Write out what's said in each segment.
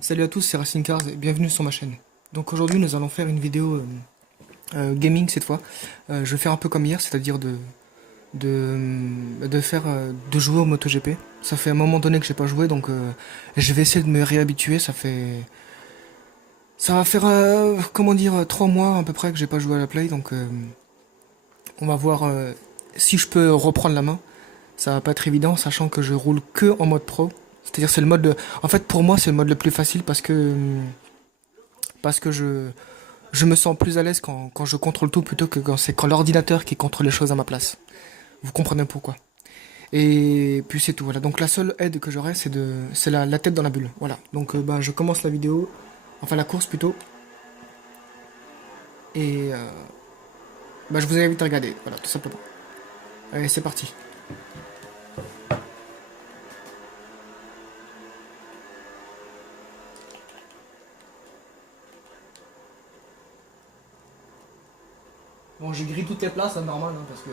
Salut à tous, c'est Racing Cars et bienvenue sur ma chaîne. Donc aujourd'hui nous allons faire une vidéo gaming cette fois. Je vais faire un peu comme hier, c'est-à-dire de jouer au MotoGP. Ça fait un moment donné que j'ai pas joué, donc je vais essayer de me réhabituer. Ça va faire comment dire 3 mois à peu près que j'ai pas joué à la Play, donc on va voir si je peux reprendre la main. Ça va pas être évident, sachant que je roule que en mode pro. C'est-à-dire c'est le mode en fait pour moi c'est le mode le plus facile parce que je me sens plus à l'aise quand je contrôle tout plutôt que quand l'ordinateur qui contrôle les choses à ma place. Vous comprenez pourquoi. Et puis c'est tout. Voilà. Donc la seule aide que j'aurai, c'est la tête dans la bulle. Voilà. Donc bah, je commence la vidéo, enfin la course plutôt. Et bah, je vous invite à regarder. Voilà, tout simplement. Allez, c'est parti. Bon, j'ai grillé toutes les places, c'est normal, hein, parce que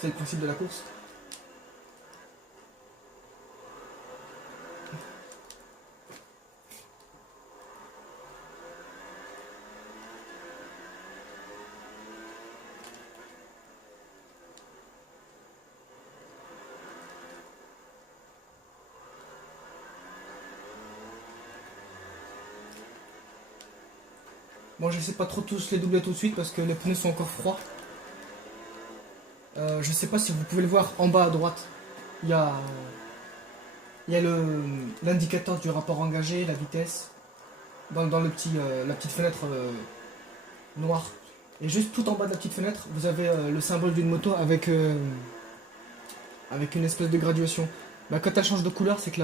c'est le principe de la course. Bon, j'essaie pas trop tous les doubler tout de suite parce que les pneus sont encore froids. Je sais pas si vous pouvez le voir en bas à droite. Il y a, il y a l'indicateur du rapport engagé, la vitesse, dans la petite fenêtre noire. Et juste tout en bas de la petite fenêtre, vous avez le symbole d'une moto avec une espèce de graduation. Bah, quand elle change de couleur, c'est que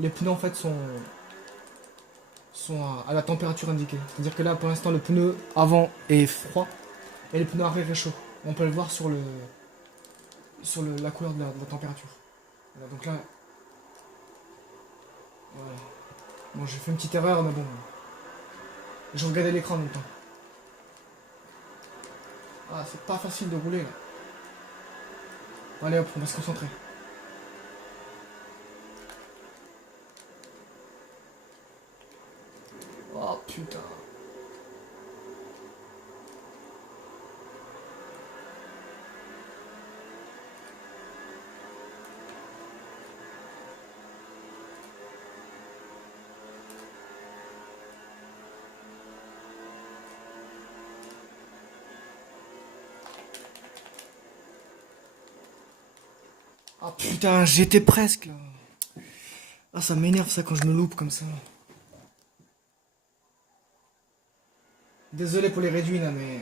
les pneus en fait sont à la température indiquée. C'est-à-dire que là, pour l'instant, le pneu avant est froid et le pneu arrière est chaud. On peut le voir la couleur de la température. Voilà, donc là, voilà. Bon, j'ai fait une petite erreur, mais bon, je regardais l'écran en même temps. Ah, c'est pas facile de rouler là. Allez hop, on va se concentrer. Oh putain. Ah putain, j'étais presque là. Ah, ça m'énerve ça quand je me loupe comme ça. Désolé pour les réduits là, mais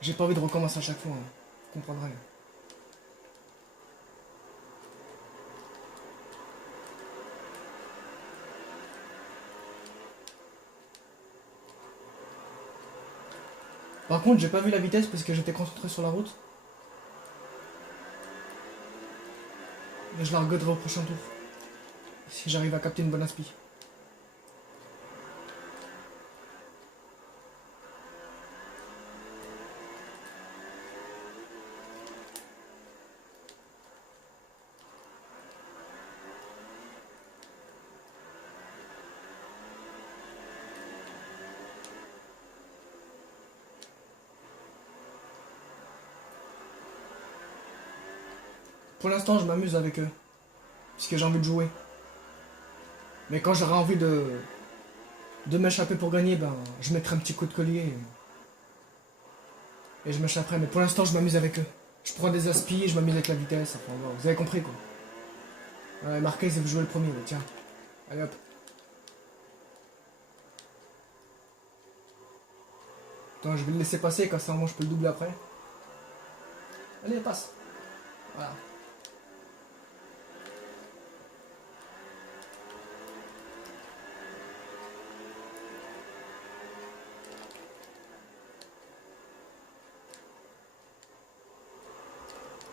j'ai pas envie de recommencer à chaque fois. Hein. Vous comprendrez. Par contre, j'ai pas vu la vitesse parce que j'étais concentré sur la route. Mais je la regarderai au prochain tour. Si j'arrive à capter une bonne aspi. Pour l'instant, je m'amuse avec eux. Puisque j'ai envie de jouer. Mais quand j'aurai envie de m'échapper pour gagner, ben, je mettrai un petit coup de collier. Et je m'échapperai. Mais pour l'instant, je m'amuse avec eux. Je prends des aspi, je m'amuse avec la vitesse. Enfin, bon, vous avez compris quoi. Ouais, Marquez, il veut jouer le premier, mais tiens. Allez hop. Attends, je vais le laisser passer, comme ça, moi, je peux le doubler après. Allez, passe. Voilà.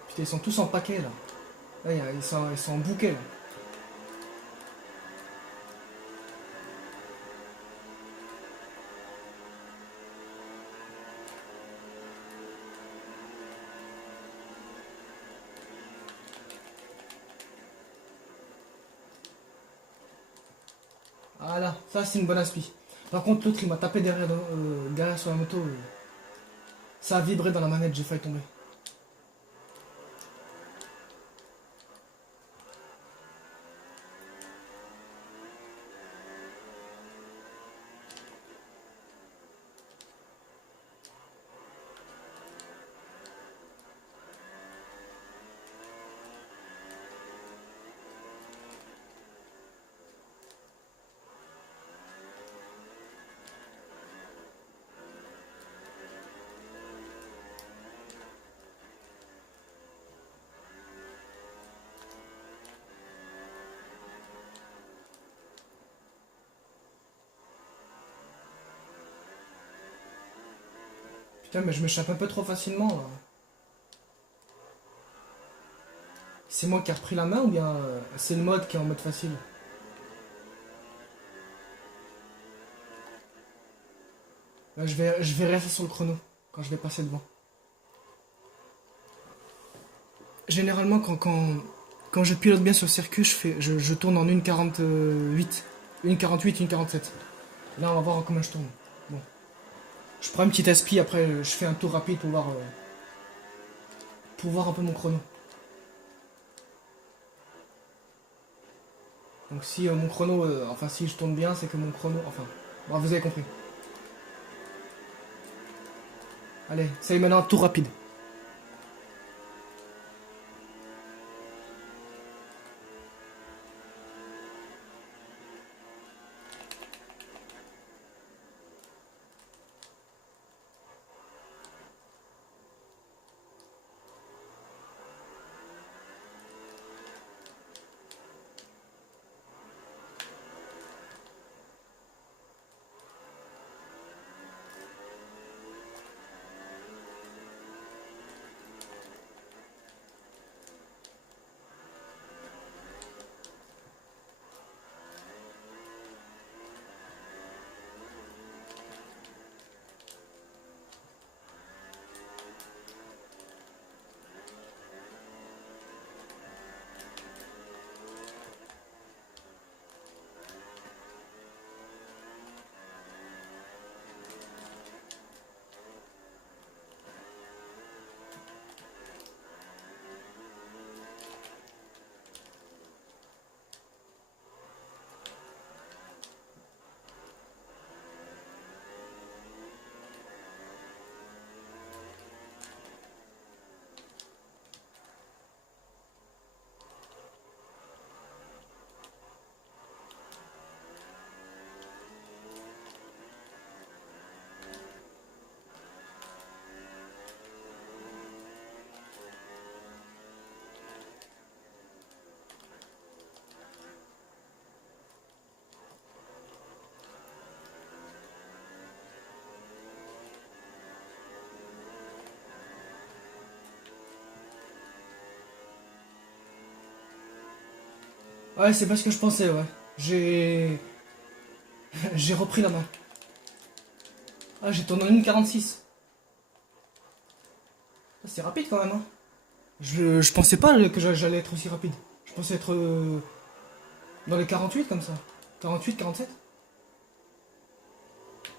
Putain, ils sont tous en paquet là. Là, ils sont en bouquet là. Voilà, ça c'est une bonne aspi. Par contre, l'autre il m'a tapé derrière, derrière sur la moto. Ça a vibré dans la manette, j'ai failli tomber. Putain, mais je m'échappe un peu trop facilement là. C'est moi qui ai repris la main ou bien c'est le mode qui est en mode facile? Là, je vais rester sur le chrono quand je vais passer devant. Généralement, quand je pilote bien sur le circuit, je tourne en 1,48. 1,48, 1,47. Là, on va voir comment je tourne. Bon. Je prends une petite aspi, après je fais un tour rapide pour voir un peu mon chrono. Donc si mon chrono, enfin si je tourne bien, c'est que mon chrono, enfin, bon, vous avez compris. Allez, ça y est maintenant, un tour rapide. Ouais, c'est pas ce que je pensais, ouais. J'ai... J'ai repris la main. Ah, j'ai tourné en 1,46. Ah, c'est rapide quand même, hein. Je pensais pas que j'allais être aussi rapide. Je pensais être dans les 48 comme ça. 48, 47.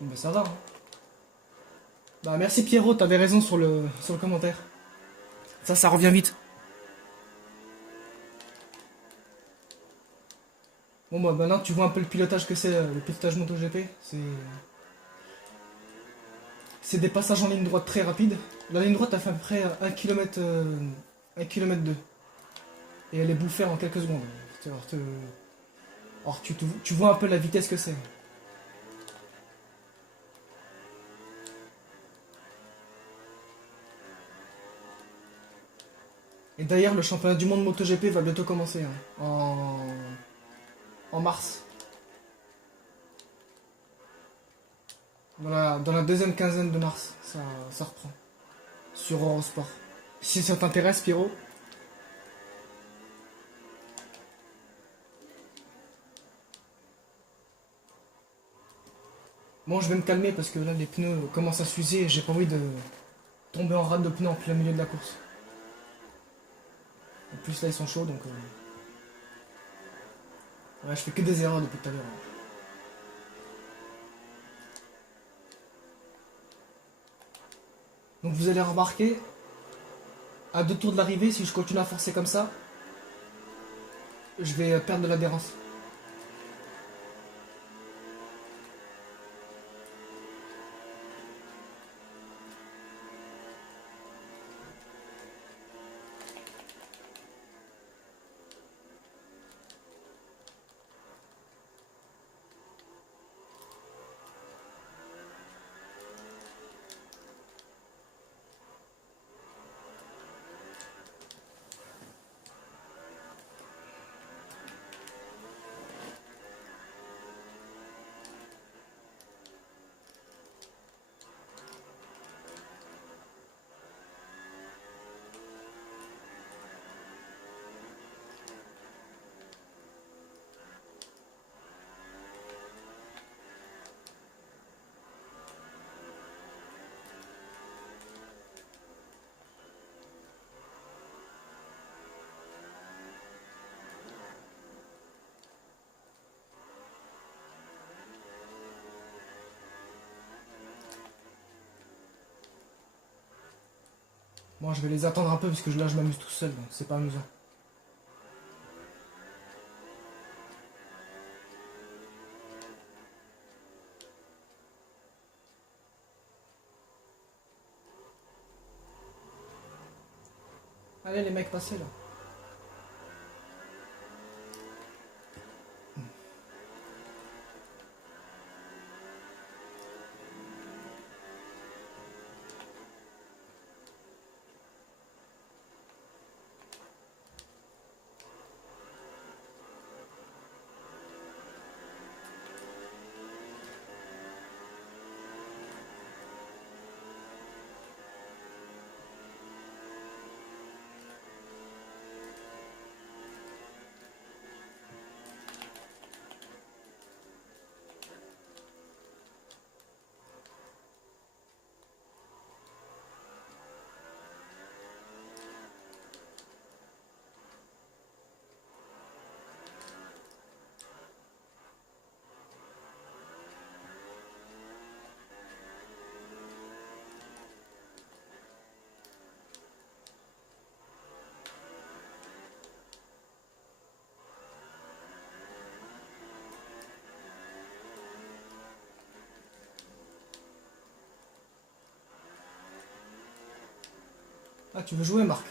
Bon, bah ça va, hein. Bah merci Pierrot, t'avais raison sur le commentaire. Ça revient vite. Bon bah maintenant tu vois un peu le pilotage que c'est, le pilotage MotoGP. C'est des passages en ligne droite très rapides. La ligne droite a fait à peu près 1 km, 1 km 2. Et elle est bouffée en quelques secondes. Alors, tu vois un peu la vitesse que c'est. Et d'ailleurs, le championnat du monde MotoGP va bientôt commencer, hein, en mars. Voilà, dans la deuxième quinzaine de mars, ça reprend. Sur Eurosport. Si ça t'intéresse, Pierrot. Bon, je vais me calmer parce que là, les pneus commencent à s'user et j'ai pas envie de tomber en rade de pneus en plein milieu de la course. En plus, là, ils sont chauds, donc... Ouais, je fais que des erreurs depuis tout à l'heure. Donc vous allez remarquer, à 2 tours de l'arrivée, si je continue à forcer comme ça, je vais perdre de l'adhérence. Bon, je vais les attendre un peu parce que là je m'amuse tout seul, donc c'est pas amusant. Allez les mecs, passez là. Ah, tu veux jouer, Marc?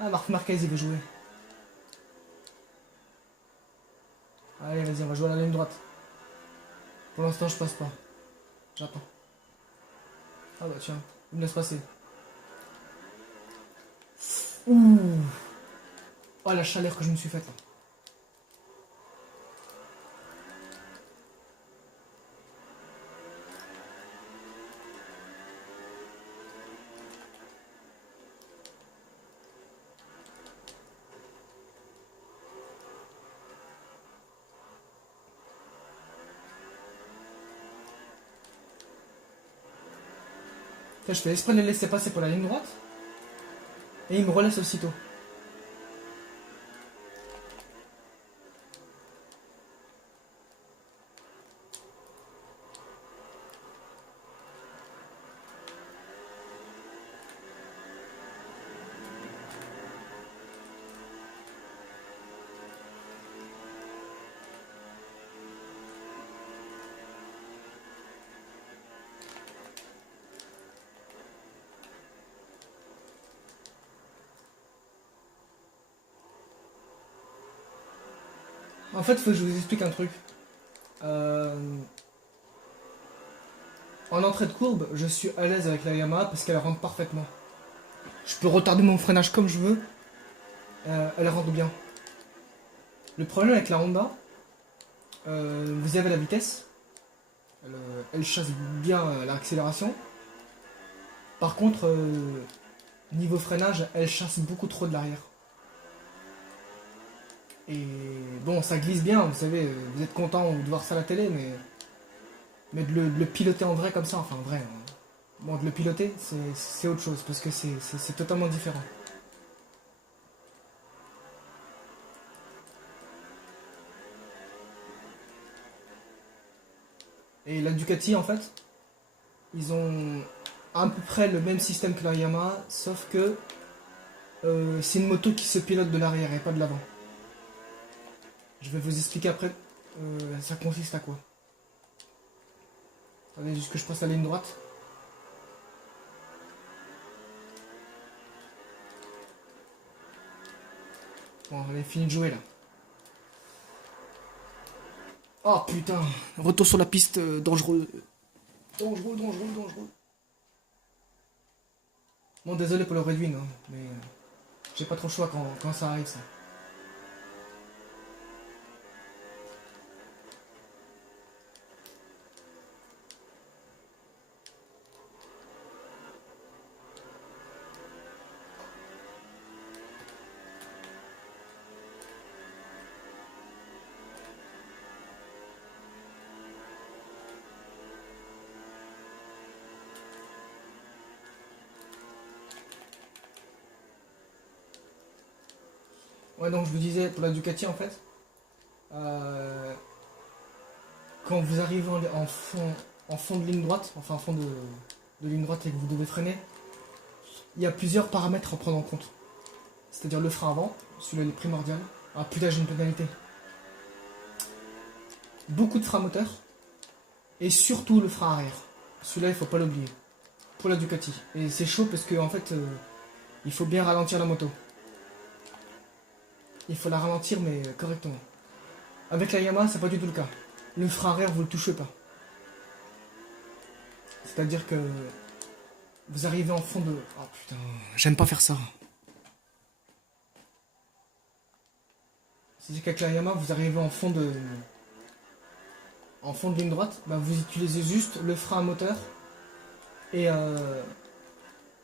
Ah, Marc Marquez, il veut jouer. Allez, vas-y, on va jouer à la ligne droite. Pour l'instant, je passe pas. J'attends. Ah bah tiens, il me laisse passer. Ouh. Oh, la chaleur que je me suis faite là. Là, je fais exprès de les laisser passer pour la ligne droite. Et il me relaisse aussitôt. En fait, il faut que je vous explique un truc. Euh, En entrée de courbe, je suis à l'aise avec la Yamaha parce qu'elle rentre parfaitement. Je peux retarder mon freinage comme je veux. Elle rentre bien. Le problème avec la Honda, vous avez la vitesse. Elle chasse bien l'accélération. Par contre, niveau freinage, elle chasse beaucoup trop de l'arrière. Et bon, ça glisse bien, vous savez, vous êtes content de voir ça à la télé, mais de le piloter en vrai comme ça, enfin en vrai, bon, de le piloter, c'est autre chose, parce que c'est totalement différent. Et la Ducati, en fait, ils ont à peu près le même système que la Yamaha, sauf que c'est une moto qui se pilote de l'arrière et pas de l'avant. Je vais vous expliquer après ça consiste à quoi. Allez, juste que je passe la ligne droite. Bon, on est fini de jouer là. Oh putain, retour sur la piste dangereux. Dangereux, dangereux, dangereux. Bon, désolé pour le Redwing, hein, mais j'ai pas trop le choix quand ça arrive ça. Ouais, donc je vous disais, pour la Ducati en fait, euh, quand vous arrivez en fond de ligne droite, enfin en fond de ligne droite et que vous devez freiner, il y a plusieurs paramètres à prendre en compte. C'est-à-dire le frein avant, celui-là est primordial. Ah putain, j'ai une pénalité. Beaucoup de frein moteur et surtout le frein arrière. Celui-là, il faut pas l'oublier. Pour la Ducati. Et c'est chaud parce que en fait, il faut bien ralentir la moto. Il faut la ralentir mais correctement. Avec la Yamaha, c'est pas du tout le cas. Le frein arrière, vous le touchez pas. C'est-à-dire que vous arrivez en fond de... Oh putain, j'aime pas faire ça. C'est-à-dire qu'avec la Yamaha, vous arrivez en fond de ligne droite, bah vous utilisez juste le frein à moteur et,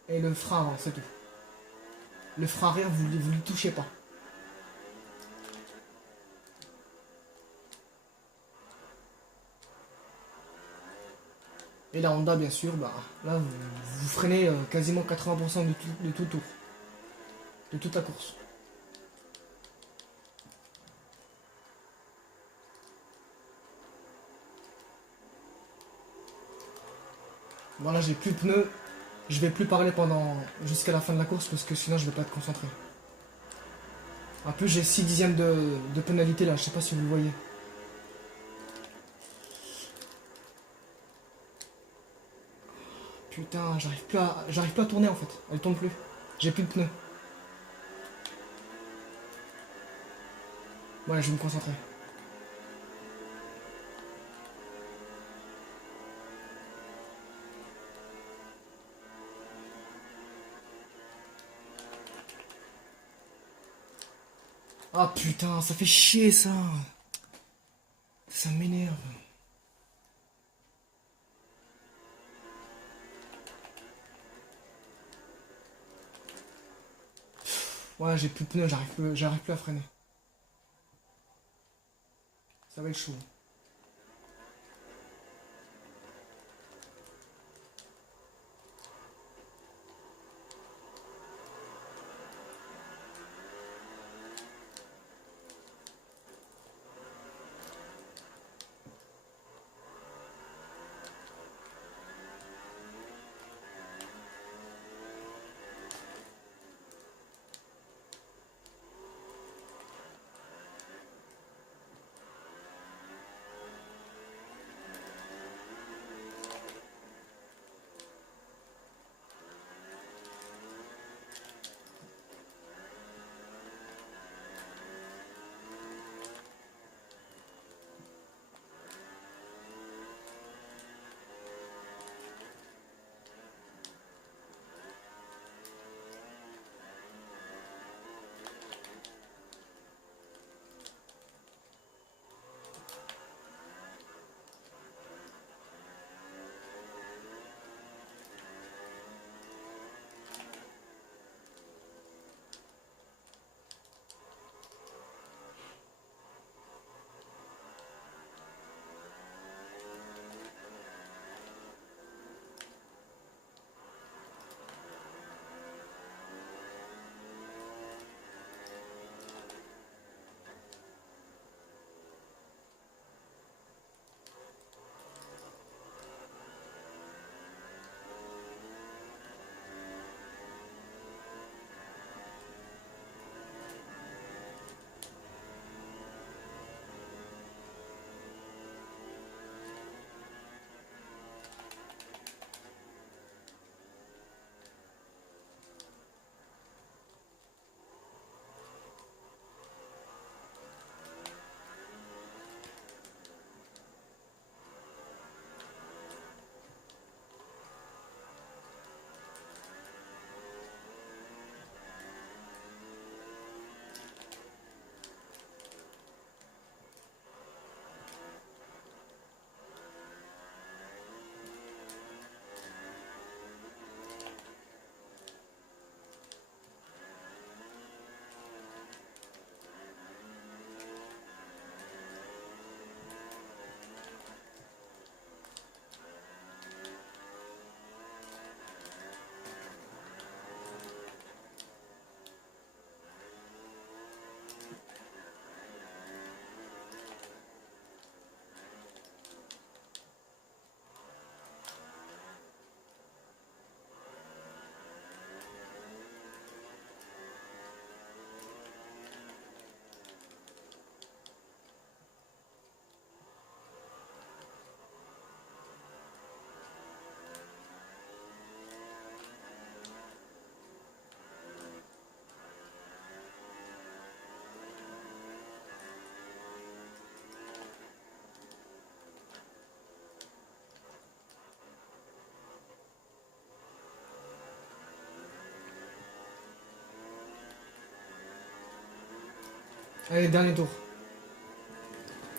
et le frein avant, c'est tout. Le frein arrière, vous ne le touchez pas. Et la Honda, bien sûr, bah, là, vous freinez quasiment 80% de tout tour. De toute la course. Voilà, j'ai plus de pneus. Je vais plus parler jusqu'à la fin de la course parce que sinon je vais pas être concentré. En plus, j'ai 6 dixièmes de pénalité là, je sais pas si vous le voyez. Putain, j'arrive plus à tourner en fait. Elle tourne plus. J'ai plus de pneus. Ouais, je vais me concentrer. Ah putain, ça fait chier ça. Ça m'énerve. Ouais, j'ai plus de pneus, j'arrive plus à freiner. Ça va être chaud. Allez, dernier tour.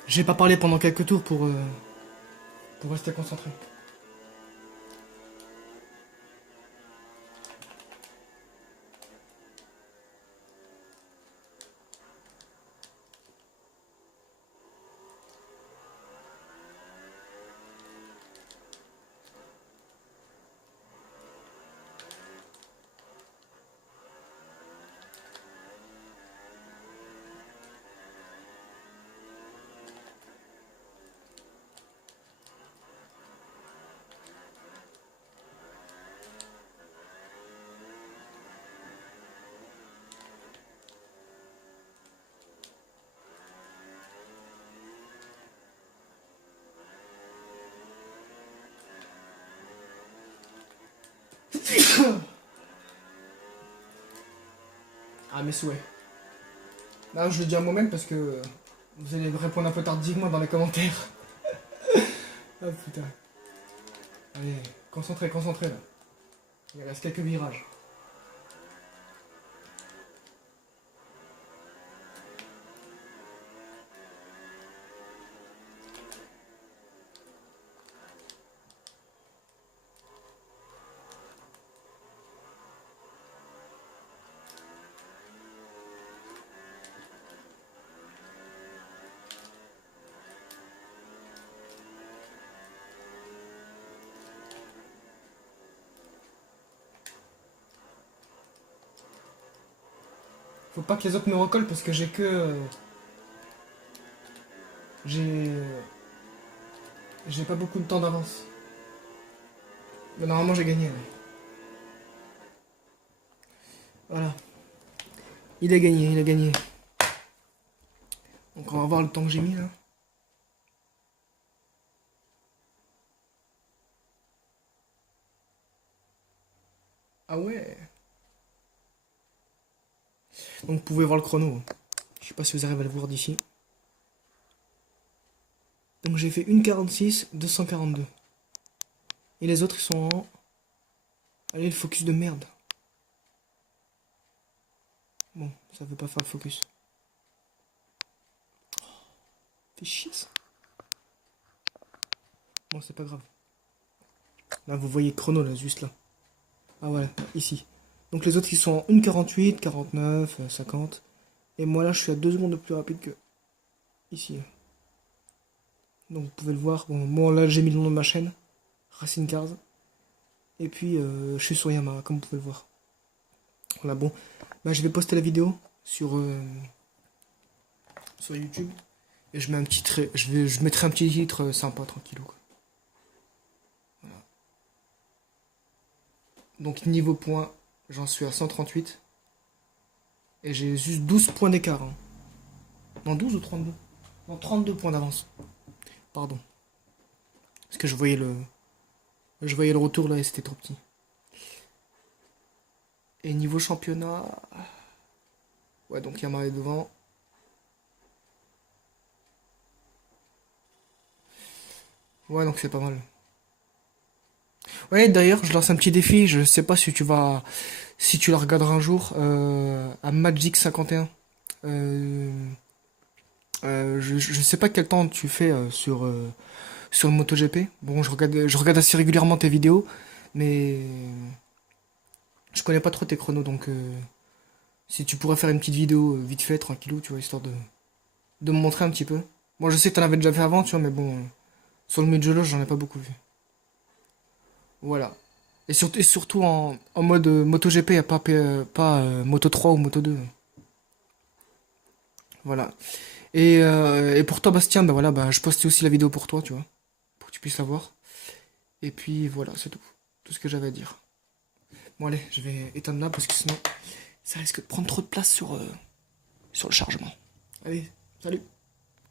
J'ai pas parlé pendant quelques tours pour rester concentré. Ah, mes souhaits. Là, je le dis à moi-même parce que vous allez répondre un peu tardivement dans les commentaires. Ah putain. Allez, concentré, concentré là. Il reste quelques virages. Faut pas que les autres me recollent parce que j'ai que... j'ai... J'ai pas beaucoup de temps d'avance. Mais normalement j'ai gagné. Ouais. Voilà. Il a gagné, il a gagné. Donc on va voir le temps que j'ai mis là. Ah ouais. Donc vous pouvez voir le chrono. Je sais pas si vous arrivez à le voir d'ici. Donc j'ai fait 1,46, 242. Et les autres ils sont en... Allez, le focus de merde. Bon, ça veut pas faire le focus. Oh, fait chier ça. Bon, c'est pas grave. Là, vous voyez le chrono, là, juste là. Ah voilà, ici. Donc les autres, ils sont en 1,48, 49, 50. Et moi, là, je suis à 2 secondes de plus rapide que... Ici. Donc vous pouvez le voir. Bon, moi, là, j'ai mis le nom de ma chaîne. Racing Cars. Et puis, je suis sur Yamaha, comme vous pouvez le voir. Voilà, bon. Bah, je vais poster la vidéo sur YouTube. Et je mets un petit je mettrai un petit titre sympa, tranquillou. Quoi. Voilà. Donc niveau points, j'en suis à 138. Et j'ai juste 12 points d'écart. Hein. Non, 12 ou 32? Non, 32 points d'avance. Pardon. Parce que je voyais le retour là et c'était trop petit. Et niveau championnat... Ouais, donc Yamaha est devant. Ouais, donc c'est pas mal. Ouais, d'ailleurs, je lance un petit défi. Je sais pas si tu vas... Si tu la regarderas un jour. À Magic 51. Je sais pas quel temps tu fais sur le MotoGP. Bon, je regarde assez régulièrement tes vidéos. Mais... Je connais pas trop tes chronos, donc... si tu pourrais faire une petite vidéo vite fait, tranquillou, tu vois, histoire de me montrer un petit peu. Moi, je sais que t'en avais déjà fait avant, tu vois, mais bon... sur le Mugello, j'en ai pas beaucoup vu. Voilà. Et surtout en mode MotoGP, et pas Moto 3 ou Moto 2. Voilà. Et pour toi, Bastien, bah voilà, bah, je postais aussi la vidéo pour toi, tu vois. Pour que tu puisses la voir. Et puis voilà, c'est tout. Tout ce que j'avais à dire. Bon, allez, je vais éteindre là parce que sinon, ça risque de prendre trop de place sur le chargement. Allez, salut!